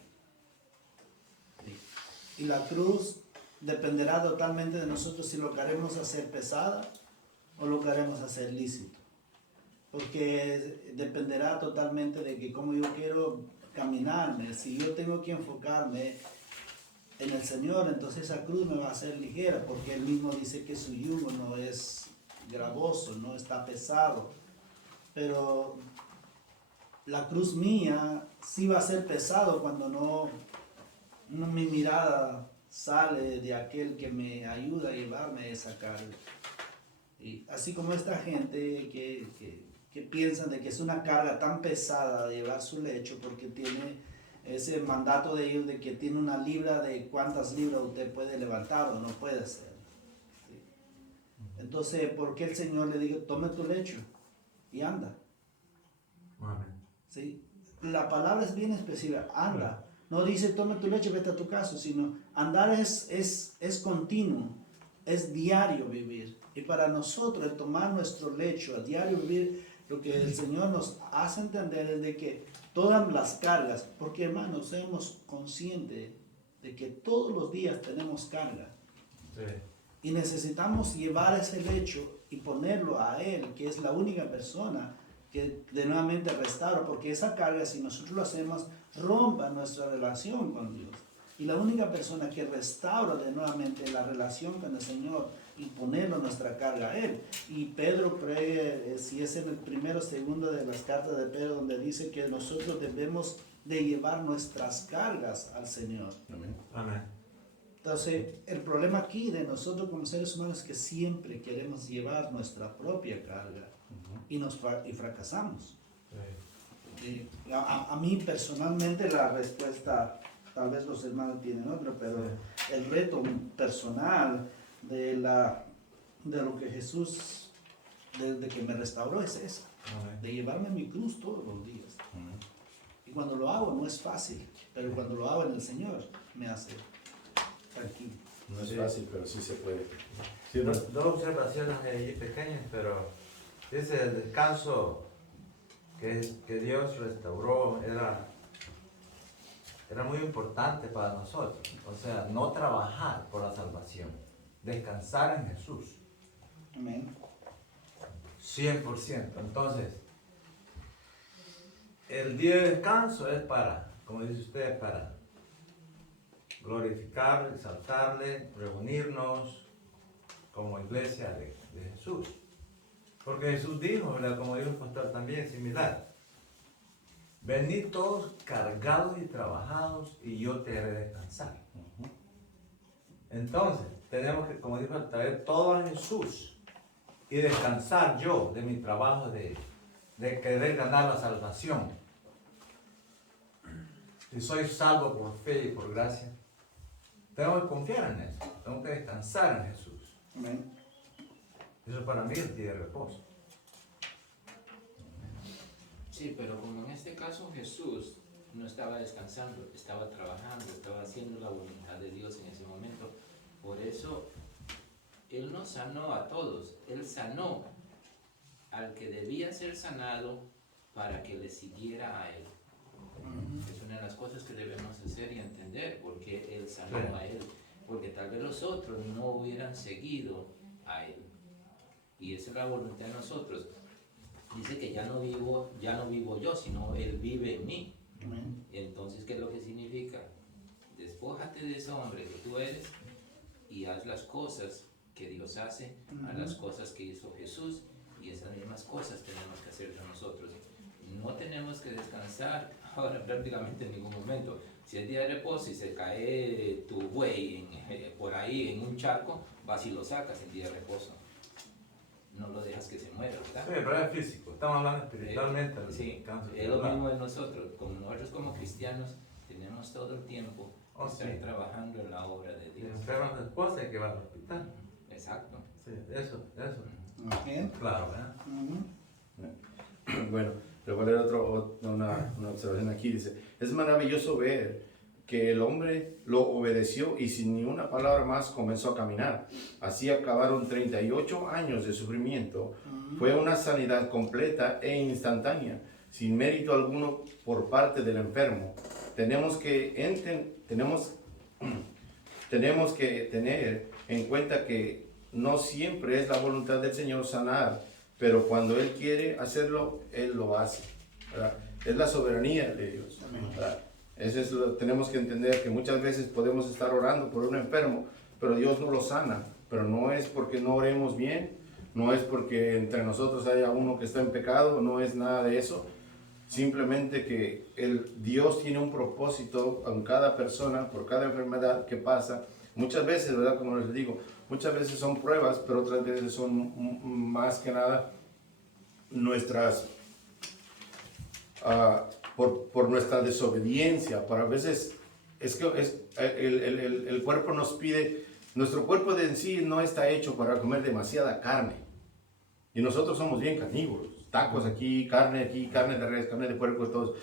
Sí. Y la cruz dependerá totalmente de nosotros si lo queremos hacer pesada o lo queremos hacer lícito. Porque dependerá totalmente de que como yo quiero caminarme, si yo tengo que enfocarme en el Señor, entonces esa cruz me va a hacer ligera, porque Él mismo dice que su yugo no es gravoso, no está pesado. Pero la cruz mía sí va a ser pesado cuando no mi mirada sale de aquel que me ayuda a llevarme esa carga. Y así como esta gente que piensan de que es una carga tan pesada de llevar su lecho porque tiene ese mandato de ellos de que tiene una libra de cuántas libras usted puede levantar o no puede hacer. ¿Sí? Entonces, ¿por qué el Señor le dijo, tome tu lecho y anda? Amén. ¿Sí? La palabra es bien específica, anda. No dice toma tu lecho, vete a tu casa, sino andar es continuo, es diario vivir. Y para nosotros el tomar nuestro lecho, a diario vivir, lo que el Señor nos hace entender es de que todas las cargas, porque hermanos, seamos conscientes de que todos los días tenemos carga. Sí. Y necesitamos llevar ese lecho y ponerlo a Él, que es la única persona que de nuevamente restaura, porque esa carga, si nosotros lo hacemos, rompa nuestra relación con Dios. Y la única persona que restaura de nuevamente la relación con el Señor y ponerlo nuestra carga a Él. Y Pedro cree, si es en el primero o segundo de las cartas de Pedro, donde dice que nosotros debemos de llevar nuestras cargas al Señor. Amén. Amén. Entonces, el problema aquí de nosotros como seres humanos es que siempre queremos llevar nuestra propia carga y fracasamos. Sí. A mí personalmente la respuesta, tal vez los hermanos tienen otra, pero el reto personal de lo que Jesús, de que me restauró es eso, Amén. de llevarme mi cruz todos los días. Amén. Y cuando lo hago no es fácil, pero cuando lo hago en el Señor me hace tranquilo. No es Sí. fácil, pero sí se puede. Sí, ¿no? Dos observaciones ahí pequeñas, pero dice el descanso que Dios restauró era muy importante para nosotros. O sea, no trabajar por la salvación, descansar en Jesús, Amén. 100%. Entonces, el día de descanso es para, como dice usted, para glorificar, exaltarle, reunirnos como iglesia de Jesús. Porque Jesús dijo, ¿verdad? Como dijo el pastor también, similar. Venid todos cargados y trabajados y yo te haré descansar. Entonces, tenemos que, como dijo, traer todo a Jesús y descansar yo de mi trabajo de querer ganar la salvación. Si soy salvo por fe y por gracia, tengo que confiar en eso, tengo que descansar en Jesús. Amén. Eso para mí es día de reposo. Sí, pero como en este caso Jesús no estaba descansando, estaba trabajando, estaba haciendo la voluntad de Dios en ese momento. Por eso Él no sanó a todos, Él sanó al que debía ser sanado para que le siguiera a Él. Es una de las cosas que debemos hacer y entender, porque Él sanó Sí. a Él, porque tal vez los otros no hubieran seguido a Él. Y esa es la voluntad de nosotros. Dice que ya no vivo yo, sino Él vive en mí. Amén. Entonces, ¿qué es lo que significa? Despójate de ese hombre que tú eres y haz las cosas que Dios hace, haz las cosas que hizo Jesús, y esas mismas cosas tenemos que hacer nosotros. No tenemos que descansar ahora prácticamente en ningún momento. Si es día de reposo y se cae tu buey por ahí en un charco, vas y lo sacas en día de reposo. No lo dejas que se muera, ¿verdad? Sí, pero es físico, estamos hablando espiritualmente. del Sí, descanso es lo espiritual. mismo de nosotros. Como nosotros como cristianos tenemos todo el tiempo que Oh, estar sí. trabajando en la obra de Si Dios. enferma tu esposa hay que va al hospital. Exacto. Sí, eso. Amén. Claro, ¿verdad? Ujú. Bueno, le voy a leer una observación aquí, dice, es maravilloso ver que el hombre lo obedeció y sin ni una palabra más comenzó a caminar. Así acabaron 38 años de sufrimiento. Fue una sanidad completa e instantánea, sin mérito alguno por parte del enfermo. Tenemos que tener en cuenta que no siempre es la voluntad del Señor sanar, pero cuando Él quiere hacerlo, Él lo hace, ¿verdad? Es la soberanía de Dios, ¿verdad? Eso es tenemos que entender que muchas veces podemos estar orando por un enfermo, pero Dios no lo sana. Pero no es porque no oremos bien, no es porque entre nosotros haya uno que está en pecado, no es nada de eso. Simplemente que Dios tiene un propósito en cada persona, por cada enfermedad que pasa. Muchas veces, ¿verdad? Como les digo, muchas veces son pruebas, pero otras veces son más que nada nuestras... por nuestra desobediencia. Para veces es que el cuerpo nos pide, nuestro cuerpo de en sí no está hecho para comer demasiada carne. Y nosotros somos bien carnívoros. Tacos aquí, carne de res, carne de puerco, todos.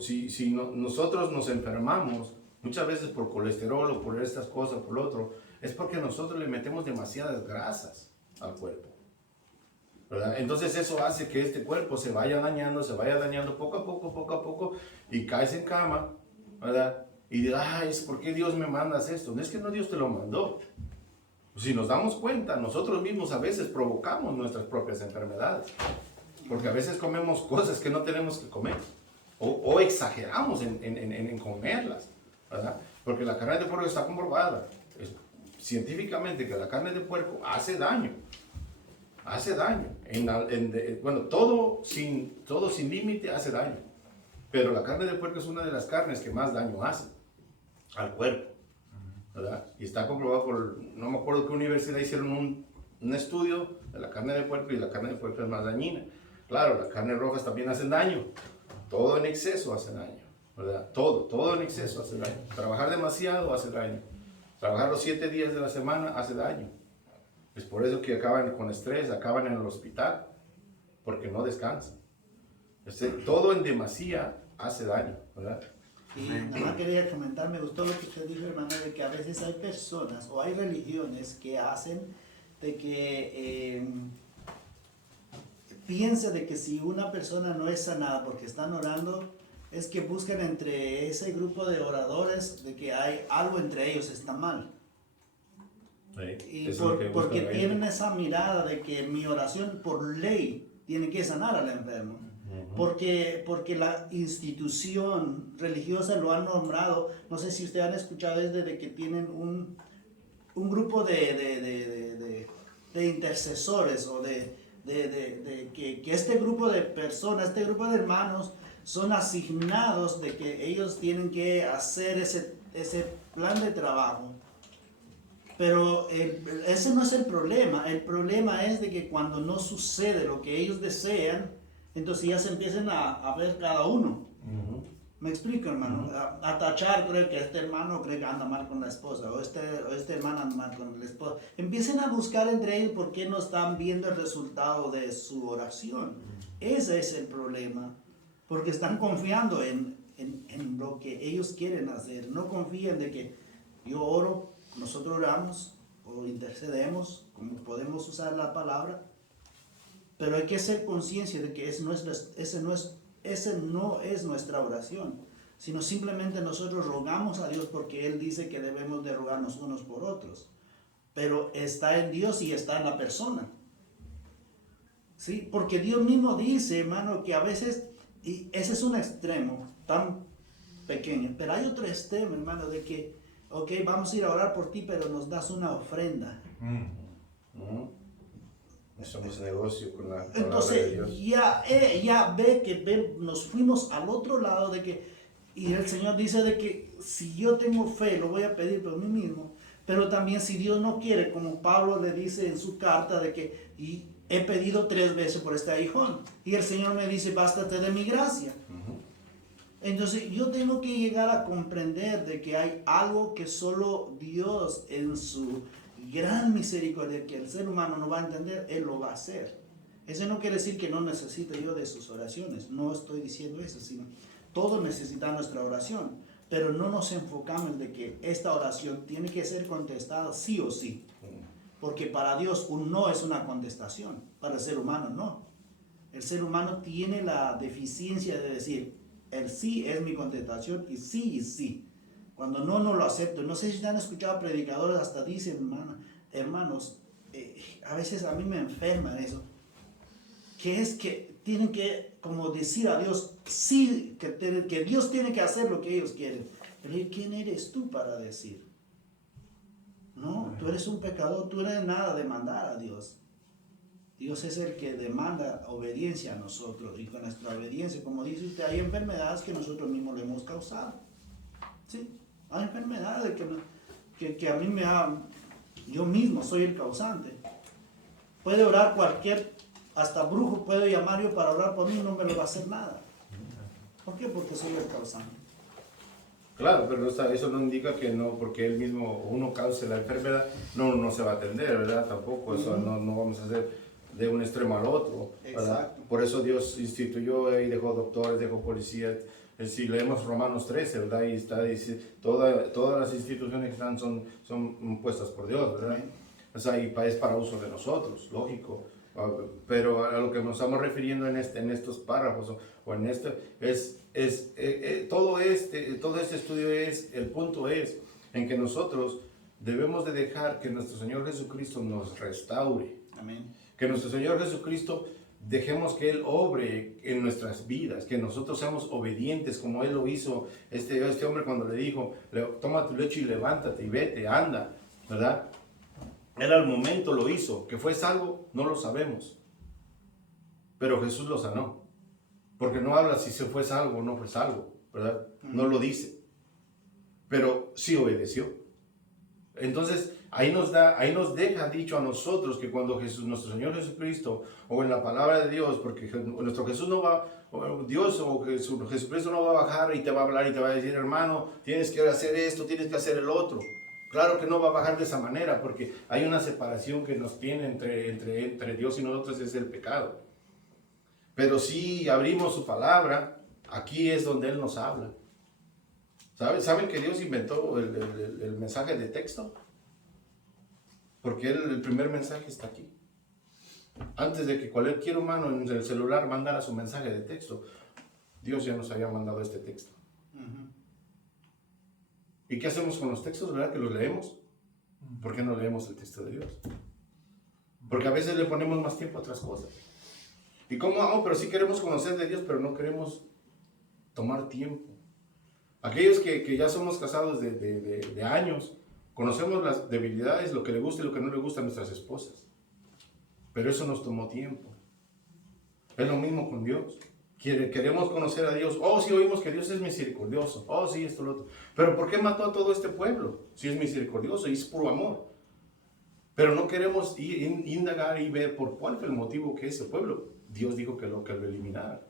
Si nosotros nos enfermamos, muchas veces por colesterol o por estas cosas, por lo otro, es porque nosotros le metemos demasiadas grasas al cuerpo, ¿verdad? Entonces eso hace que este cuerpo se vaya dañando poco a poco, y caes en cama, ¿verdad? Y dices, es ¿por qué Dios me manda esto? No es que no Dios te lo mandó. Si nos damos cuenta, nosotros mismos a veces provocamos nuestras propias enfermedades, porque a veces comemos cosas que no tenemos que comer, o exageramos en comerlas, ¿verdad? Porque la carne de puerco está comprobada científicamente que la carne de puerco hace daño. Bueno, todo sin límite hace daño. Pero la carne de puerco es una de las carnes que más daño hace al cuerpo, ¿verdad? Y está comprobado no me acuerdo qué universidad hicieron un estudio de la carne de puerco, y la carne de puerco es más dañina. Claro, las carnes rojas también hacen daño. Todo en exceso hace daño, ¿verdad? Todo en exceso hace daño. Trabajar demasiado hace daño. Trabajar los 7 días de la semana hace daño. Es por eso que acaban con estrés, acaban en el hospital, porque no descansan. Todo en demasía hace daño, ¿verdad? Y nada más quería comentar, me gustó lo que usted dijo, hermano, de que a veces hay personas o hay religiones que hacen de que piensa de que si una persona no es sanada porque están orando, es que buscan entre ese grupo de oradores de que hay algo entre ellos está mal. Y porque tienen esa mirada de que mi oración por ley tiene que sanar al enfermo. Porque la institución religiosa lo ha nombrado, no sé si ustedes han escuchado desde de que tienen un grupo de intercesores o que este grupo de personas, este grupo de hermanos son asignados de que ellos tienen que hacer ese plan de trabajo. Pero ese no es el problema es de que cuando no sucede lo que ellos desean, entonces ya se empiezan a ver cada uno. Me explico, hermano, a tachar, creo que este hermano cree que anda mal con la esposa, o este hermano anda mal con la esposa. Empiecen a buscar entre ellos por qué no están viendo el resultado de su oración. Ese es el problema, porque están confiando en lo que ellos quieren hacer. No confían de que yo oro, nosotros oramos o intercedemos, como podemos usar la palabra, pero hay que ser conciencia de que ese no es nuestra oración, sino simplemente nosotros rogamos a Dios porque Él dice que debemos de rogarnos unos por otros, pero está en Dios y está en la persona, ¿sí? Porque Dios mismo dice, hermano, que a veces, y ese es un extremo tan pequeño, pero hay otro extremo, hermano, de que, ok, vamos a ir a orar por ti, pero nos das una ofrenda. Somos negocio con la palabra Entonces, de Dios. ya ve que nos fuimos al otro lado de que, y el Señor dice de que si yo tengo fe, lo voy a pedir por mí mismo, pero también si Dios no quiere, como Pablo le dice en su carta de que he pedido 3 veces por este aguijón, y el Señor me dice, bástate de mi gracia. Entonces yo tengo que llegar a comprender de que hay algo que solo Dios en su gran misericordia, que el ser humano no va a entender, Él lo va a hacer. Eso no quiere decir que no necesite yo de sus oraciones, no estoy diciendo eso, sino todos necesitan nuestra oración, pero no nos enfocamos de que esta oración tiene que ser contestada sí o sí, porque para Dios un no es una contestación, para el ser humano no. El ser humano tiene la deficiencia de decir, el sí es mi contestación y sí y sí. Cuando no, no lo acepto. No sé si han escuchado predicadores, hasta dicen, hermanos, a veces a mí me enferma eso, que es que tienen que como decir a Dios, sí, que Dios tiene que hacer lo que ellos quieren. Pero ¿quién eres tú para decir? No, tú eres un pecador, tú no eres nada de mandar a Dios. Dios es el que demanda obediencia a nosotros, y con nuestra obediencia, como dice usted, hay enfermedades que nosotros mismos le hemos causado. Sí, hay enfermedades que a mí yo mismo soy el causante. Puede orar hasta brujo puedo llamar yo para orar por mí, no me lo va a hacer nada. ¿Por qué? Porque soy el causante. Claro, pero eso no indica que no, porque él mismo, uno cause la enfermedad, no se va a atender, ¿verdad? Tampoco, eso no vamos a hacer de un extremo al otro, ¿verdad? Exacto. Por eso Dios instituyó y dejó doctores, dejó policías. Si leemos Romanos 13, ¿verdad? Y dice, todas las instituciones que están son puestas por Dios, ¿verdad? O sea, y es para uso de nosotros, lógico. Pero a lo que nos estamos refiriendo en estos párrafos o en esto todo este estudio el punto es en que nosotros debemos de dejar que nuestro Señor Jesucristo nos restaure. Amén. Que nuestro Señor Jesucristo dejemos que Él obre en nuestras vidas, que nosotros seamos obedientes como Él lo hizo este hombre cuando le dijo, toma tu lecho y levántate y vete, anda, ¿verdad? Él al momento lo hizo, que fue salvo, no lo sabemos, pero Jesús lo sanó, porque no habla si se fue salvo o no fue salvo, ¿verdad? No lo dice, pero sí obedeció. Entonces, ahí nos deja dicho a nosotros que cuando nuestro Señor Jesucristo, o en la palabra de Dios, porque nuestro Jesús no va, Dios o Jesucristo no va a bajar y te va a hablar y te va a decir, hermano, tienes que hacer esto, tienes que hacer el otro. Claro que no va a bajar de esa manera, porque hay una separación que nos tiene entre Dios y nosotros, es el pecado. Pero si abrimos su palabra, aquí es donde Él nos habla. ¿Saben que Dios inventó el mensaje de texto? Porque el primer mensaje está aquí. Antes de que cualquier humano en el celular mandara su mensaje de texto, Dios ya nos había mandado este texto. ¿Y qué hacemos con los textos? ¿Verdad que los leemos? ¿Por qué no leemos el texto de Dios? Porque a veces le ponemos más tiempo a otras cosas. ¿Y cómo? Pero sí queremos conocer de Dios, pero no queremos tomar tiempo. Aquellos que ya somos casados de años, conocemos las debilidades, lo que le gusta y lo que no le gusta a nuestras esposas. Pero eso nos tomó tiempo. Es lo mismo con Dios. Queremos conocer a Dios. Oh, sí, oímos que Dios es misericordioso. Oh, sí, esto, lo otro. Pero ¿por qué mató a todo este pueblo? Si es misericordioso y es puro amor. Pero no queremos indagar y ver por cuál fue el motivo que ese pueblo, Dios dijo que lo eliminara.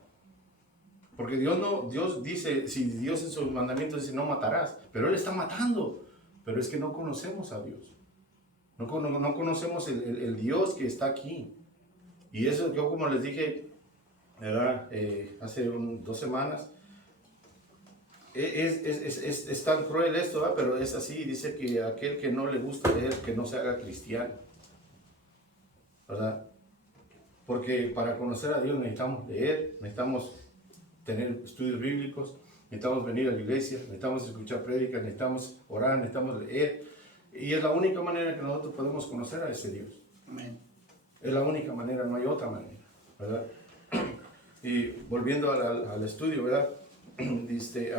Porque Dios dice, si Dios en sus mandamientos dice no matarás, pero Él está matando. Pero es que no conocemos a Dios. No conocemos el Dios que está aquí. Y eso yo, como les dije, ¿verdad? Hace 2 semanas, es tan cruel esto, ¿verdad? Pero es así. Dice que aquel que no le gusta leer, que no se haga cristiano, ¿verdad? Porque para conocer a Dios necesitamos leer, necesitamos tener estudios bíblicos, necesitamos venir a la iglesia, necesitamos escuchar prédicas, necesitamos orar, necesitamos leer. Y es la única manera que nosotros podemos conocer a ese Dios. Amén. Es la única manera, no hay otra manera, ¿verdad? Y volviendo al estudio, ¿verdad? Dice,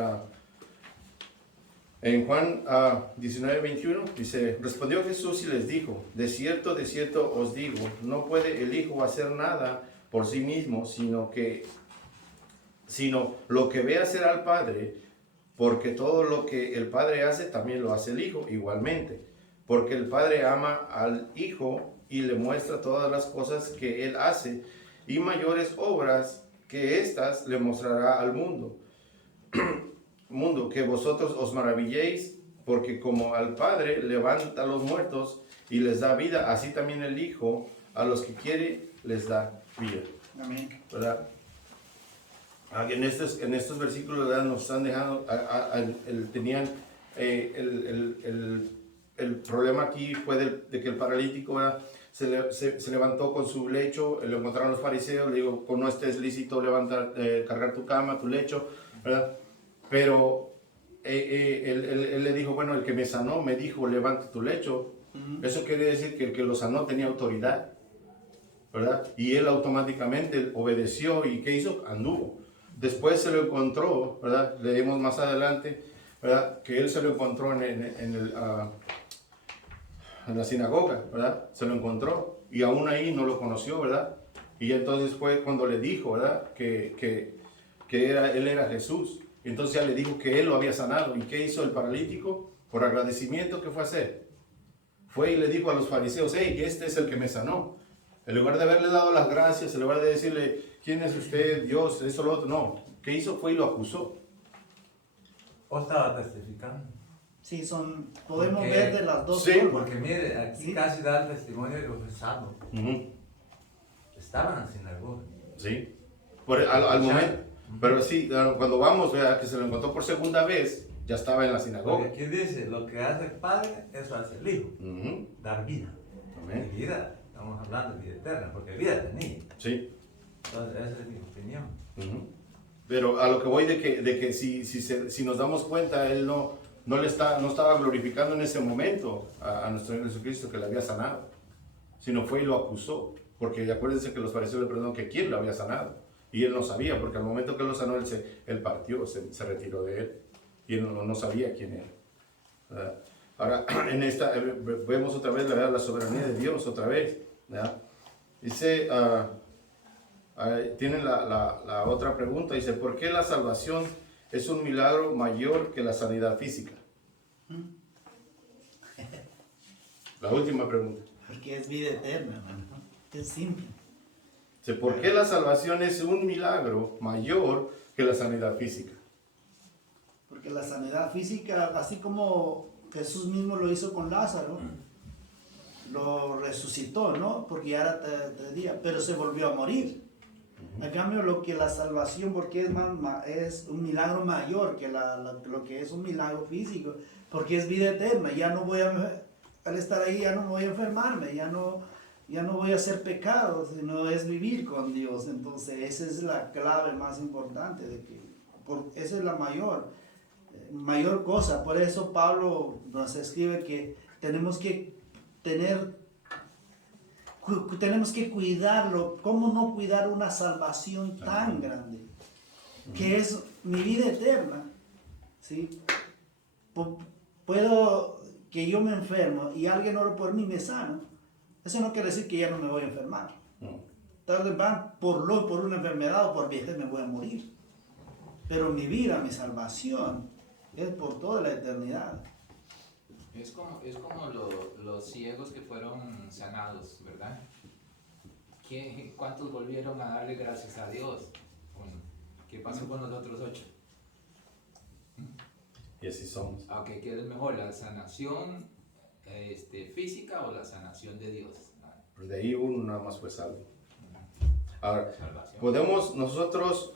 en Juan 19:21, dice, respondió Jesús y les dijo, de cierto os digo, no puede el Hijo hacer nada por sí mismo, sino lo que ve hacer al Padre, porque todo lo que el Padre hace, también lo hace el Hijo, igualmente. Porque el Padre ama al Hijo y le muestra todas las cosas que Él hace, y mayores obras que éstas le mostrará al mundo, que vosotros os maravilléis, porque como al Padre levanta a los muertos y les da vida, así también el Hijo a los que quiere les da vida. Amén. ¿Verdad? En estos versículos, ¿verdad? Nos están dejando, tenían el problema aquí fue de que el paralítico, ¿verdad? Se levantó con su lecho, lo encontraron los fariseos, le digo, no estés lícito levantar, cargar tu cama, tu lecho, ¿verdad? Pero él le dijo, bueno, el que me sanó me dijo, levanta tu lecho. Eso quiere decir que el que lo sanó tenía autoridad, ¿verdad? Y él automáticamente obedeció, ¿y qué hizo? Anduvo. Después se lo encontró, ¿verdad? Leemos más adelante, ¿verdad? Que él se lo encontró en la sinagoga, ¿verdad? Se lo encontró y aún ahí no lo conoció, ¿verdad? Y entonces fue cuando le dijo, ¿verdad? Que él era Jesús. Entonces ya le dijo que él lo había sanado. ¿Y qué hizo el paralítico? Por agradecimiento, ¿qué fue a hacer? Fue y le dijo a los fariseos, hey, este es el que me sanó. En lugar de haberle dado las gracias, en lugar de decirle, ¿quién es usted? Dios, eso, lo otro. No. ¿Qué hizo? Fue y lo acusó. ¿O estaba testificando? Sí, podemos Porque- ver de las dos sí, formas. Porque mire, aquí Sí. casi da el testimonio que fue salvo. Ujú. Estaban en la sinagoga. Sí. Al momento. Pero sí, cuando vamos, vea que se lo encontró por segunda vez, ya estaba en la Porque sinagoga. aquí dice, lo que hace el Padre, eso hace el Hijo. Ujú. Dar vida. Amén. Y vida, estamos hablando de vida eterna, porque vida tenía. Sí. Entonces, esa es mi opinión. Ujú. Pero a lo que voy de que si nos damos cuenta, él no estaba glorificando en ese momento a nuestro Señor Jesucristo que le había sanado, sino fue y lo acusó. Porque acuérdense que los fariseos le preguntaron que quién lo había sanado. Y él no sabía, porque al momento que lo sanó, él partió, se retiró de él. Y él no sabía quién era. ¿Verdad? Ahora, vemos otra vez, ¿verdad? La soberanía de Dios, otra vez. ¿Verdad? Dice, tienen la otra pregunta, dice, ¿por qué la salvación es un milagro mayor que la sanidad física? La última pregunta. Porque es vida eterna, hermano. Es simple. Dice, ¿por qué la salvación es un milagro mayor que la sanidad física? Porque la sanidad física, así como Jesús mismo lo hizo con Lázaro, lo resucitó, ¿no? Porque ya era tercer día, pero se volvió a morir. En cambio, lo que la salvación, porque es un milagro mayor que lo que es un milagro físico, porque es vida eterna. Ya no voy al estar ahí, ya no voy a enfermarme, ya no voy a hacer pecados, sino es vivir con Dios. Entonces, esa es la clave más importante, esa es la mayor cosa. Por eso Pablo nos escribe que tenemos que cuidarlo. ¿Cómo no cuidar una salvación tan grande? Que es mi vida eterna. ¿Sí? Puedo que yo me enfermo y alguien ora por mí y me sana. Eso no quiere decir que ya no me voy a enfermar. Tal vez van por una enfermedad o por vejez me voy a morir. Pero mi vida, mi salvación, es por toda la eternidad. Es como los ciegos que fueron sanados, ¿verdad? ¿Cuántos volvieron a darle gracias a Dios? Bueno, ¿qué pasó con los otros 8? Y así somos. Aunque ¿qué es mejor, la sanación física o la sanación de Dios? Pues de ahí uno nada más fue salvo. Ahora, Salvación.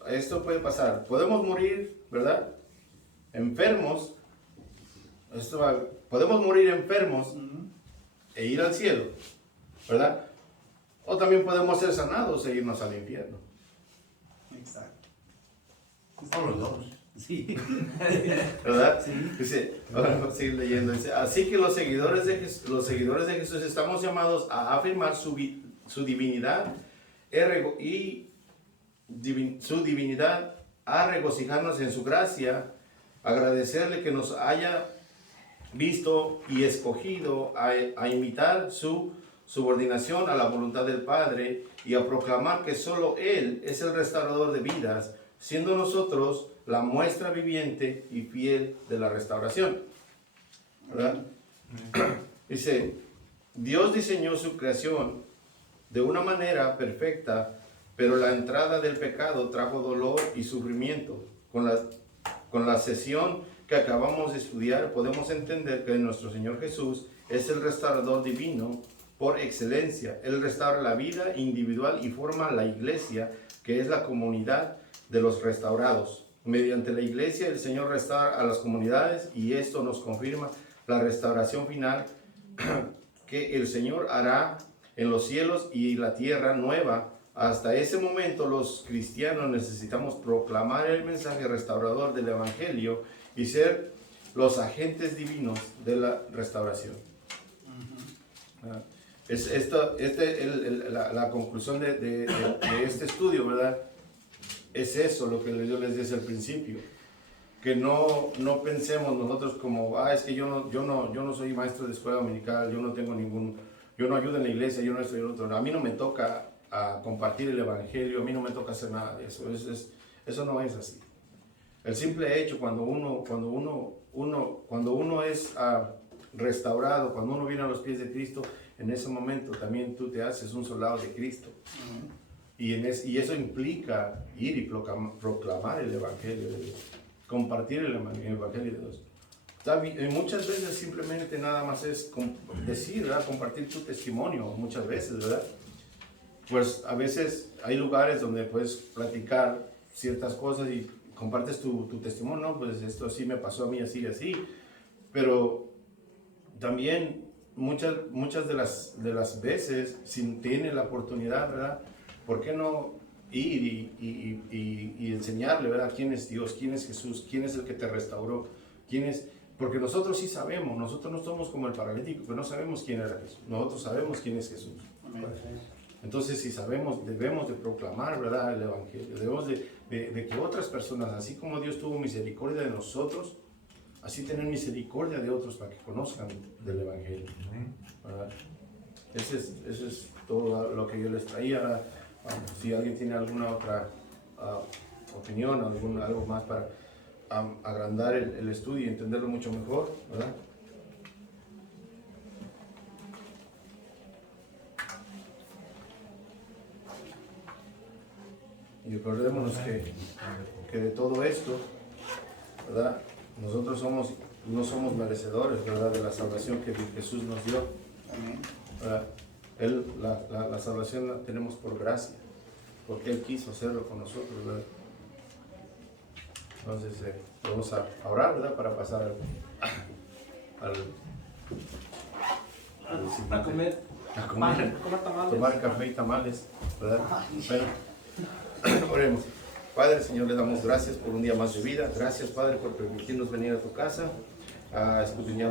esto puede pasar, podemos morir, ¿verdad? Enfermos, podemos morir enfermos e ir al cielo, ¿verdad? O también podemos ser sanados e irnos al infierno. Exacto. O los dos. Sí. ¿Verdad? Sí. Dice, ahora vamos a seguir leyendo. Dice, así que los seguidores de Jesús estamos llamados a afirmar su divinidad su divinidad, a regocijarnos en su gracia, agradecerle que nos haya visto y escogido a imitar su subordinación a la voluntad del Padre y a proclamar que solo Él es el restaurador de vidas, siendo nosotros la muestra viviente y fiel de la restauración. ¿Verdad? Dice, Dios diseñó su creación de una manera perfecta, pero la entrada del pecado trajo dolor y sufrimiento. Con la sesión que acabamos de estudiar, podemos entender que nuestro Señor Jesús es el restaurador divino por excelencia. Él restaura la vida individual y forma la iglesia, que es la comunidad de los restaurados. Mediante la iglesia el Señor restaura a las comunidades y esto nos confirma la restauración final que el Señor hará en los cielos y la tierra nueva. Hasta ese momento los cristianos necesitamos proclamar el mensaje restaurador del Evangelio y ser los agentes divinos de la restauración. La conclusión de este estudio, ¿verdad? Es eso lo que yo les decía al principio, que no pensemos nosotros como, es que yo no soy maestro de escuela dominical, yo no ayudo en la iglesia, yo no estoy en otro. A mí no me toca compartir el evangelio, a mí no me toca hacer nada de eso. Eso no es así. El simple hecho cuando uno es restaurado, cuando uno viene a los pies de Cristo, en ese momento también tú te haces un soldado de Cristo. Y eso implica ir y proclamar el Evangelio de Dios, compartir el Evangelio de Dios. Muchas veces simplemente nada más es decir, ¿verdad? Compartir tu testimonio, muchas veces, ¿verdad? Pues a veces hay lugares donde puedes platicar ciertas cosas y compartes tu testimonio, ¿no? Pues esto sí me pasó a mí así y así, pero también muchas de las veces, si tienes la oportunidad, ¿verdad? ¿Por qué no ir y enseñarle, ¿verdad? ¿Quién es Dios? ¿Quién es Jesús? ¿Quién es el que te restauró? ¿Quién es? Porque nosotros sí sabemos, nosotros no somos como el paralítico, que no sabemos quién era Jesús. Nosotros sabemos quién es Jesús. Amén. Entonces, si sabemos, debemos de proclamar, ¿verdad? El Evangelio. Debemos de que otras personas, así como Dios tuvo misericordia de nosotros, así tener misericordia de otros para que conozcan del Evangelio, ¿verdad? Ese es todo lo que yo les traía. Si alguien tiene alguna otra opinión, algo más para agrandar el estudio y entenderlo mucho mejor, ¿verdad? Y recordémonos que de todo esto, ¿verdad? Nosotros no somos merecedores, ¿verdad? De la salvación que Jesús nos dio. Amén. ¿Verdad? La salvación la tenemos por gracia, porque Él quiso hacerlo con nosotros, ¿verdad? Entonces vamos a orar, ¿verdad? Para pasar al siguiente. A comer tamales. Tomar café y tamales, ¿verdad? Bueno, oremos. Padre, Señor, le damos gracias por un día más de vida. Gracias, Padre, por permitirnos venir a tu casa a escudriñar